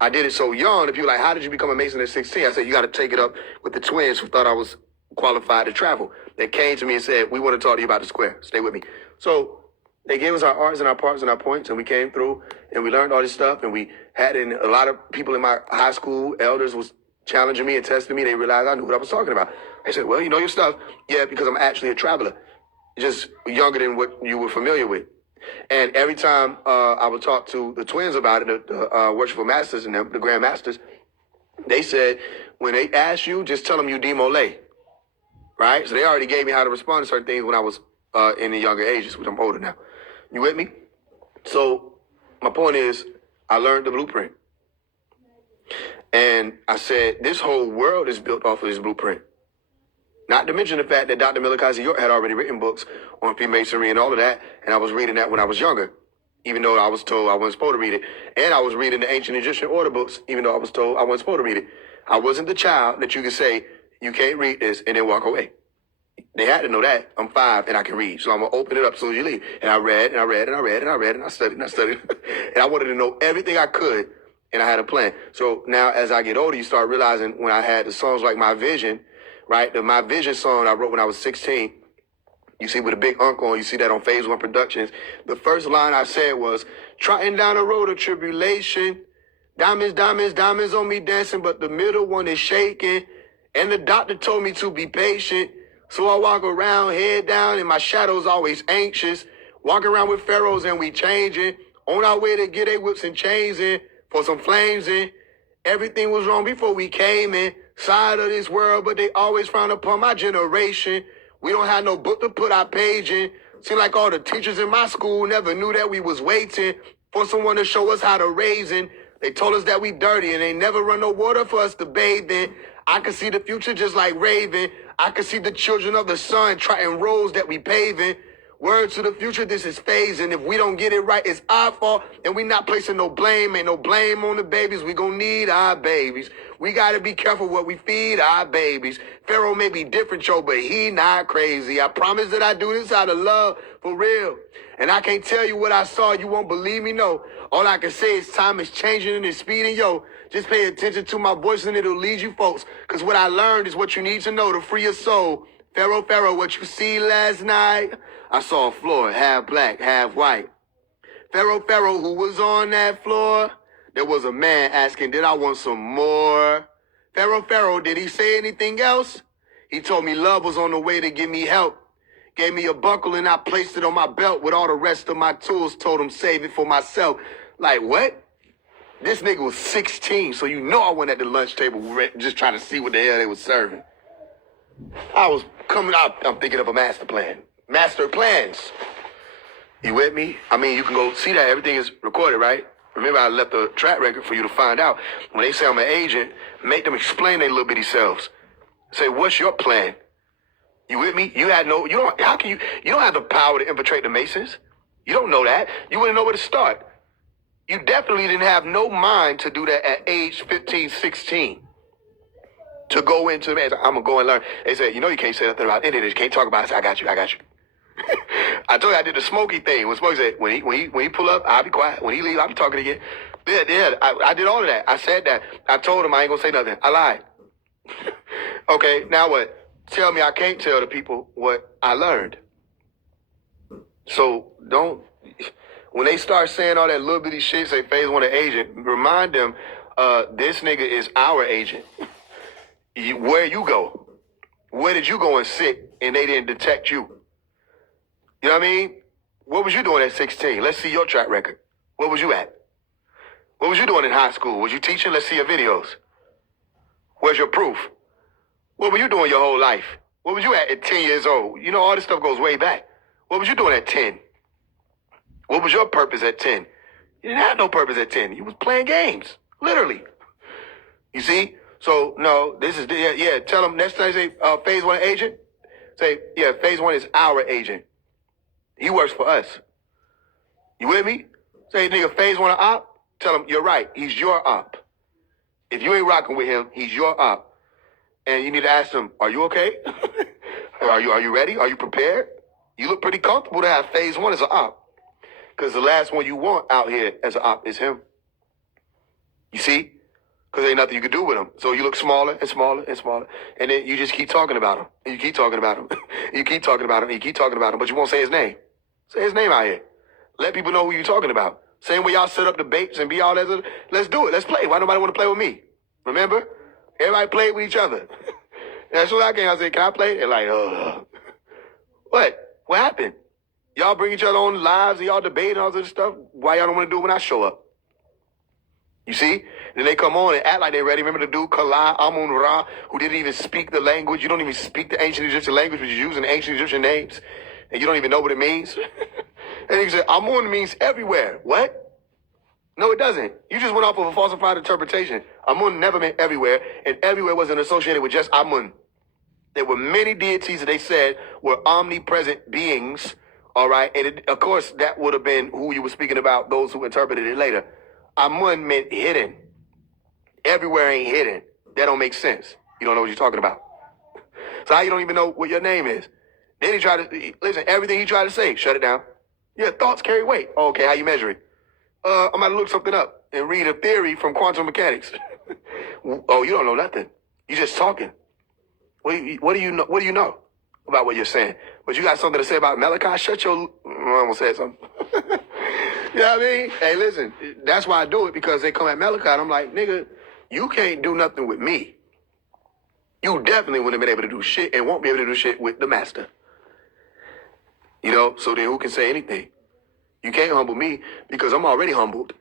I did it so young. If you're like, how did you become a Mason at 16? I said, you got to take it up with the twins who thought I was qualified to travel. They came to me and said, we want to talk to you about the square. Stay with me. So they gave us our arts and our parts and our points, and we came through and we learned all this stuff. And we had a lot of people in my high school, elders was challenging me and testing me. They realized I knew what I was talking about. They said, well, you know your stuff. Yeah, because I'm actually a traveler, just younger than what you were familiar with. And every time I would talk to the twins about it, the worshipful masters and the grand masters, they said, when they ask you, just tell them you Demo Lay. Right? So they already gave me how to respond to certain things when I was in the younger ages, which I'm older now. You with me? So my point is, I learned the blueprint. And I said, this whole world is built off of this blueprint. Not to mention the fact that Dr. Malachi York had already written books on Freemasonry and all of that, and I was reading that when I was younger, even though I was told I wasn't supposed to read it. And I was reading the ancient Egyptian order books, even though I was told I wasn't supposed to read it. I wasn't the child that you could say, you can't read this, and then walk away. They had to know that. I'm 5 and I can read, so I'm going to open it up as soon as you leave. And I read, and I read, and I read, and I read, and I studied, and I studied. And I wanted to know everything I could, and I had a plan. So now as I get older, you start realizing when I had the songs like My Vision, right? The My Vision song I wrote when I was 16, you see with a big uncle on, you see that on Phase One Productions. The first line I said was, trotting down the road of tribulation, diamonds, diamonds, diamonds on me dancing, but the middle one is shaking. And the doctor told me to be patient. So I walk around head down and my shadow's always anxious. Walk around with pharaohs and we changing. On our way to get a whips and chains in for some flames in. Everything was wrong before we came in. Side of this world, but they always frown upon my generation. We don't have no book to put our page in. Seem like all the teachers in my school never knew that we was waiting for someone to show us how to raising. They told us that we dirty and they never run no water for us to bathe in. I can see the future just like Raven. I can see the children of the sun trotting roads that we paving. Words to the future, this is phasing. If we don't get it right, it's our fault. And we not placing no blame. Ain't no blame on the babies. We gonna need our babies. We gotta be careful what we feed our babies. Pharaoh may be different, yo, but he not crazy. I promise that I do this out of love, for real. And I can't tell you what I saw. You won't believe me, no. All I can say is time is changing and it's speeding, yo. Just pay attention to my voice and it'll lead you folks. Because what I learned is what you need to know to free your soul. Pharaoh, Pharaoh, what you see last night? I saw a floor, half black, half white. Pharaoh, Pharaoh, who was on that floor? There was a man asking, did I want some more? Pharaoh, Pharaoh, did he say anything else? He told me love was on the way to give me help. Gave me a buckle and I placed it on my belt with all the rest of my tools. Told him save it for myself. Like, what? This nigga was 16, so you know I went at the lunch table just trying to see what the hell they was serving. I was coming out, I'm thinking of a master plan. Master plans. You with me? I mean, you can go see that. Everything is recorded, right? Remember, I left the track record for you to find out. When they say I'm an agent, make them explain their little bitty selves. Say, what's your plan? You with me? You don't have the power to infiltrate the Masons. You don't know that. You wouldn't know where to start. You definitely didn't have no mind to do that at age 15, 16. To go into the Masons. I'm going to go and learn. They said, you know you can't say nothing about any of this. You can't talk about it. I said, I got you. I told you I did the Smokey thing. When Smokey said, when he pull up, I'll be quiet. When he leave, I'll be talking again. Yeah, I did all of that. I said that. I told him I ain't going to say nothing. I lied. Okay, now what? Tell me I can't tell the people what I learned. So don't, when they start saying all that little bitty shit, say phase one an agent, remind them, this nigga is our agent. Where you go? Where did you go and sit and they didn't detect you? You know what I mean? What was you doing at 16? Let's see your track record. Where was you at? What was you doing in high school? Was you teaching? Let's see your videos. Where's your proof? What were you doing your whole life? What was you at 10 years old? You know, all this stuff goes way back. What was you doing at 10? What was your purpose at 10? You didn't have no purpose at 10. You was playing games, literally. You see? So, no, this is, yeah, tell them next time say phase one agent, say, yeah, phase one is our agent. He works for us. You with me? Say, nigga, phase one op, tell him, you're right, he's your op. If you ain't rocking with him, he's your op. And you need to ask him, are you okay? Are you ready? Are you prepared? You look pretty comfortable to have phase one as an op. Because the last one you want out here as an op is him. You see? Because ain't nothing you can do with him. So you look smaller and smaller and smaller. And then you just keep talking about him. And you keep talking about him. You keep talking about him. And you keep talking about him. But you won't say his name. Say his name out here. Let people know who you're talking about. Same way y'all set up debates and be all that. Let's do it. Let's play. Why nobody want to play with me? Remember? Everybody played with each other. That's what I came. I said, can I play? They're like, What? What happened? Y'all bring each other on lives and y'all debate and all this stuff. Why y'all don't want to do it when I show up? You see? Then they come on and act like they're ready. Remember the dude, Kala Amun Ra, who didn't even speak the language. You don't even speak the ancient Egyptian language, which is using ancient Egyptian names. And you don't even know what it means. And he said, Amun means everywhere. What? No, it doesn't. You just went off of a falsified interpretation. Amun never meant everywhere, and everywhere wasn't associated with just Amun. There were many deities that they said were omnipresent beings, all right? And of course, that would have been who you were speaking about, those who interpreted it later. Amun meant hidden. Everywhere ain't hidden. That don't make sense. You don't know what you're talking about. So how you don't even know what your name is? Then he tried to, listen, everything he tried to say, shut it down. Yeah, thoughts carry weight. Oh, okay, how you measure it? I'm about to look something up and read a theory from quantum mechanics. Oh, you don't know nothing. You just talking. What do you know? What do you know about what you're saying? But you got something to say about Malachi? Shut your. I almost said something. You know what I mean? Hey, listen. That's why I do it, because they come at Malachi. And I'm like, nigga, you can't do nothing with me. You definitely wouldn't have been able to do shit and won't be able to do shit with the master. You know. So then, who can say anything? You can't humble me because I'm already humbled.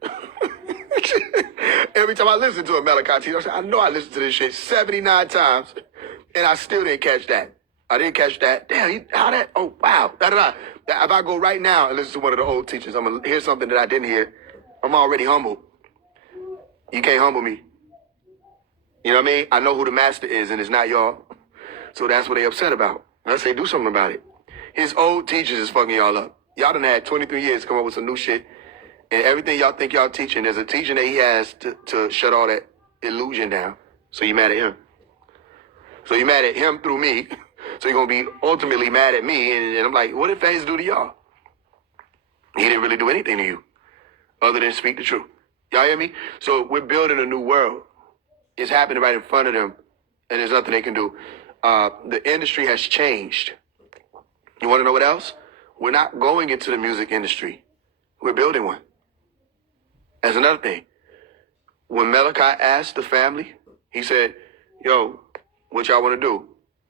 Every time I listen to a Malachi teacher, I know I listened to this shit 79 times, and I still didn't catch that. I didn't catch that. Damn, how that? Oh, wow. Da-da-da. If I go right now and listen to one of the old teachers, I'm going to hear something that I didn't hear. I'm already humbled. You can't humble me. You know what I mean? I know who the master is, and it's not y'all. So that's what they upset about. I say, do something about it. His old teachers is fucking y'all up. Y'all done had 23 years to come up with some new shit. And everything y'all think y'all teaching, there's a teaching that he has to shut all that illusion down. So you mad at him. So you mad at him through me. So you're going to be ultimately mad at me. And I'm like, what did Phase do to y'all? He didn't really do anything to you other than speak the truth. Y'all hear me? So we're building a new world. It's happening right in front of them. And there's nothing they can do. The industry has changed. You want to know what else? We're not going into the music industry. We're building one. That's another thing. When Malachi asked the family, he said, yo, what y'all want to do?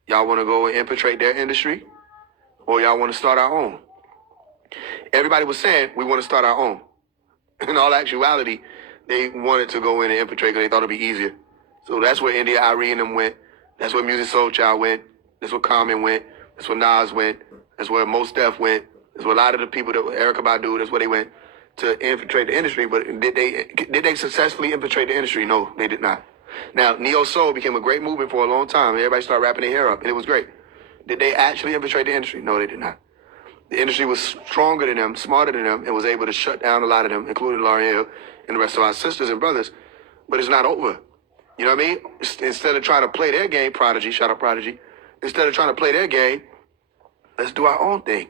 Y'all want to go and infiltrate their industry? Or y'all want to start our own? Everybody was saying, we want to start our own. In all actuality, they wanted to go in and infiltrate because they thought it'd be easier. So that's where India Irene and them went. That's where Music Soul Child went. That's where Common went. That's where Nas went. That's where Mos Def went. That's where a lot of the people that were Erykah Badu, that's where they went to infiltrate the industry. But did they successfully infiltrate the industry? No, they did not. Now, Neo Soul became a great movement for a long time. Everybody started rapping their hair up, and it was great. Did they actually infiltrate the industry? No, they did not. The industry was stronger than them, smarter than them, and was able to shut down a lot of them, including Lauryn Hill and the rest of our sisters and brothers. But it's not over. You know what I mean? Instead of trying to play their game, Prodigy, shout out Prodigy, instead of trying to play their game, let's do our own thing.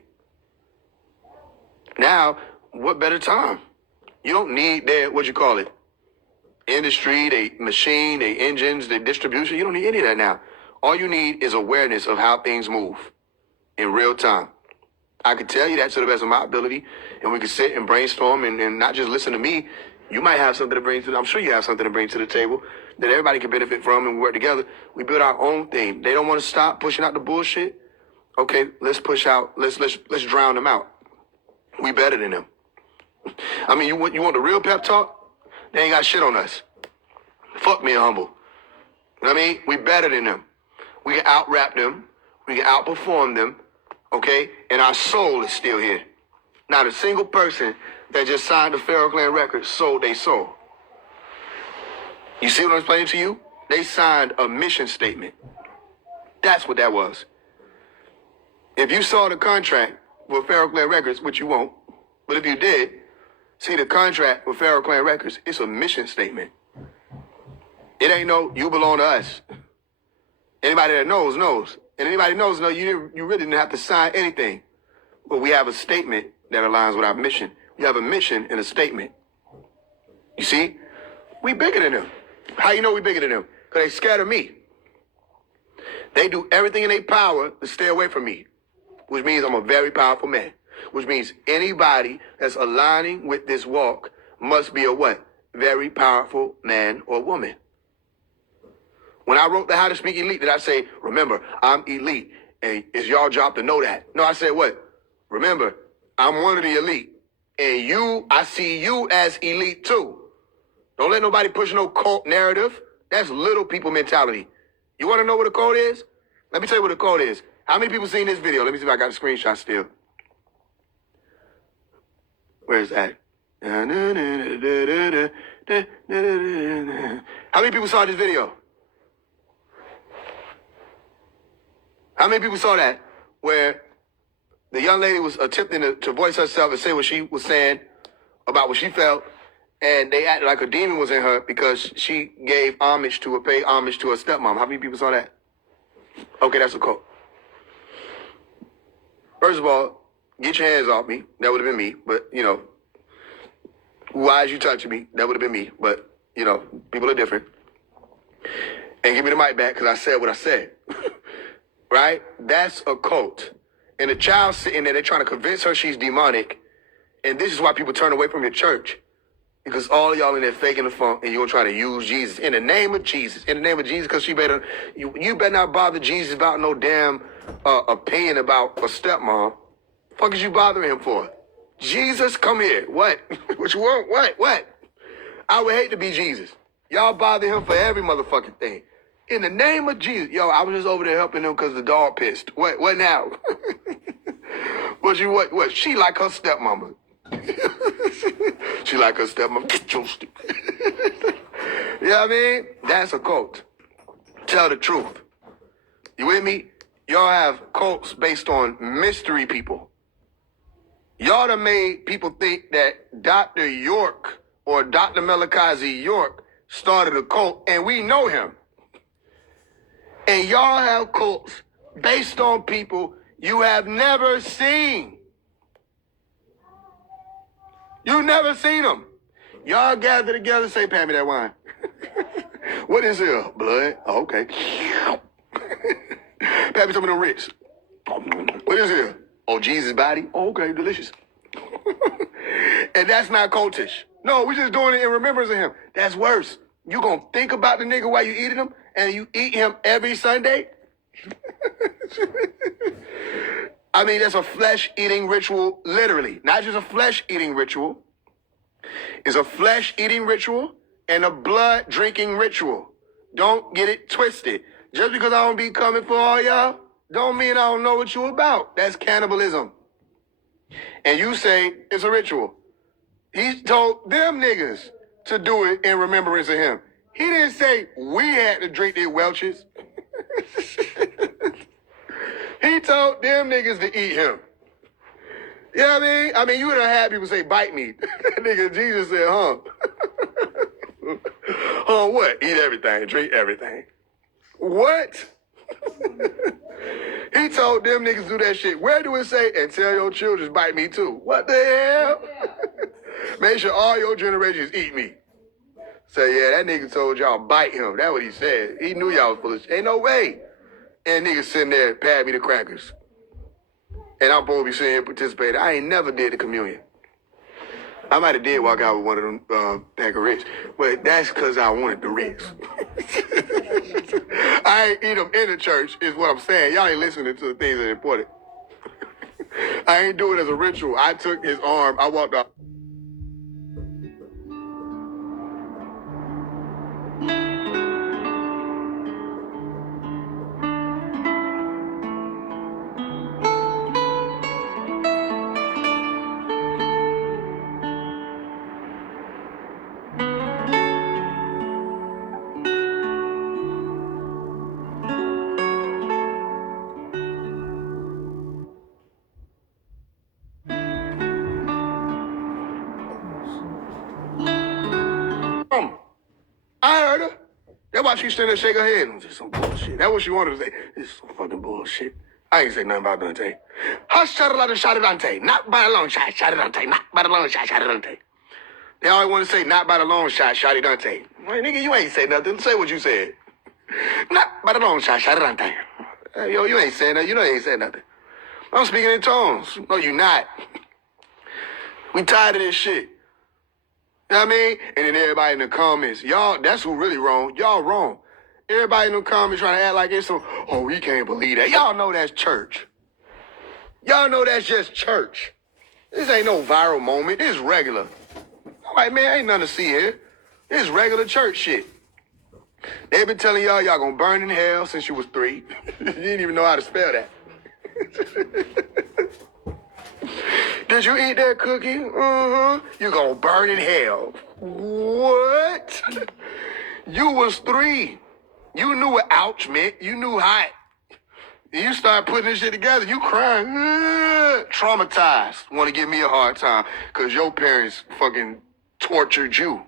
Now, what better time? You don't need their, what you call it? industry, they machine, they engines, they distribution. You don't need any of that now. All you need is awareness of how things move in real time. I can tell you that to the best of my ability, and we can sit and brainstorm and not just listen to me. You might have something to bring to I'm sure you have something to bring to the table that everybody can benefit from, and we work together. We build our own thing. They don't want to stop pushing out the bullshit. Okay, let's push out, let's drown them out. We better than them. I mean, you want the real pep talk? They ain't got shit on us. Fuck me humble. You know what I mean? We better than them. We can out-rap them. We can outperform them. Okay? And our soul is still here. Not a single person that just signed the Pharaoh Clan Records sold their soul. You see what I'm explaining to you? They signed a mission statement. That's what that was. If you saw the contract with Pharaoh Clan Records, which you won't, but if you did, see the contract with Pharaoh Clan Records, it's a mission statement. It ain't no, you belong to us. Anybody that knows, knows. And anybody knows, you really didn't have to sign anything. But we have a statement that aligns with our mission. We have a mission and a statement. You see? We bigger than them. How you know we bigger than them? Because they scared of me. They do everything in their power to stay away from me, which means I'm a very powerful man, which means anybody that's aligning with this walk must be a what? Very powerful man or woman. When I wrote the How to Speak Elite, did I say, remember, I'm elite, and it's y'all job to know that? No, I said what? Remember, I'm one of the elite, and I see you as elite too. Don't let nobody push no cult narrative. That's little people mentality. You want to know what a cult is? Let me tell you what a cult is. How many people seen this video? Let me see if I got a screenshot still. Where's that? How many people saw this video? How many people saw that? Where the young lady was attempting to voice herself and say what she was saying about what she felt, and they acted like a demon was in her because she paid homage to her stepmom. How many people saw that? Okay, that's a cult. First of all, get your hands off me. That would have been me. But, why is you touching me? That would have been me. But, people are different. And give me the mic back because I said what I said. Right? That's a cult. And the child sitting there, they're trying to convince her she's demonic. And this is why people turn away from your church. Because all y'all in there faking the funk and you're going to try to use Jesus. In the name of Jesus. In the name of Jesus, because you better not bother Jesus about no damn opinion about a stepmom. Fuck is you bothering him for? Jesus, come here. What? What you want? What? I would hate to be Jesus. Y'all bother him for every motherfucking thing. In the name of Jesus. Yo, I was just over there helping him because the dog pissed. What now? What? She like her stepmama. She like her stepmama. Get your stupid. You know what I mean? That's a cult. Tell the truth. You with me? Y'all have cults based on mystery people. Y'all done made people think that Dr. York or Dr. Melikazi York started a cult, and we know him. And y'all have cults based on people you have never seen. You never seen them. Y'all gather together and say, "Pass me that wine." What is it? Blood? Oh, okay. Pass me some of the rich. What is it? Oh, Jesus' body? Oh, okay, delicious. And that's not cultish. No, we just doing it in remembrance of him. That's worse. You gonna think about the nigga while you eating him, and you eat him every Sunday? I mean, that's a flesh-eating ritual, literally. Not just a flesh-eating ritual. It's a flesh-eating ritual and a blood-drinking ritual. Don't get it twisted. Just because I don't be coming for all y'all, don't mean I don't know what you about. That's cannibalism. And you say it's a ritual. He told them niggas to do it in remembrance of him. He didn't say we had to drink their Welch's. He told them niggas to eat him. You know what I mean? I mean, you would have had people say, bite me. Nigga, Jesus said, huh? Huh, what? Eat everything, drink everything. What? He told them niggas do that shit. Where do it say, and tell your children to bite me too? What the hell? Make sure all your generations eat me. So yeah, that nigga told y'all bite him. That's what he said. He knew y'all was full of shit. Ain't no way. And nigga sitting there, pad me the crackers. And I'm supposed to be sitting here participating. I ain't never did the communion. I might have did walk out with one of them pack of Ritz, but that's because I wanted the Ritz. I ain't eat them in the church, is what I'm saying. Y'all ain't listening to the things that are important. I ain't do it as a ritual. I took his arm. I walked out. I heard her. That's why she stood there shake her head. This is some bullshit. That's what she wanted to say. This is some fucking bullshit. I ain't say nothing about Dante. Hush, shot Dante. Not by the long shot, shot Dante. Not by the long shot, shot Dante. They always want to say, not by the long shot, shot Dante. Well, nigga, you ain't say nothing. Say what you said. Not by the long shot, shot Dante. Yo, you ain't saying nothing. You know you ain't saying nothing. I'm speaking in tones. No, you not. We tired of this shit. You know what I mean? And then everybody in the comments, y'all, that's who really wrong. Y'all wrong. Everybody in the comments trying to act like it's some, oh, we can't believe that. Y'all know that's church. Y'all know that's just church. This ain't no viral moment. This is regular. I'm like, man, ain't nothing to see here. This is regular church shit. They've been telling y'all gonna burn in hell since you was 3. You didn't even know how to spell that. Did you eat that cookie? You gonna burn in hell. What? You was 3. You knew what ouch meant. You knew hot. You start putting this shit together. You crying. Traumatized. Want to give me a hard time because your parents fucking tortured you.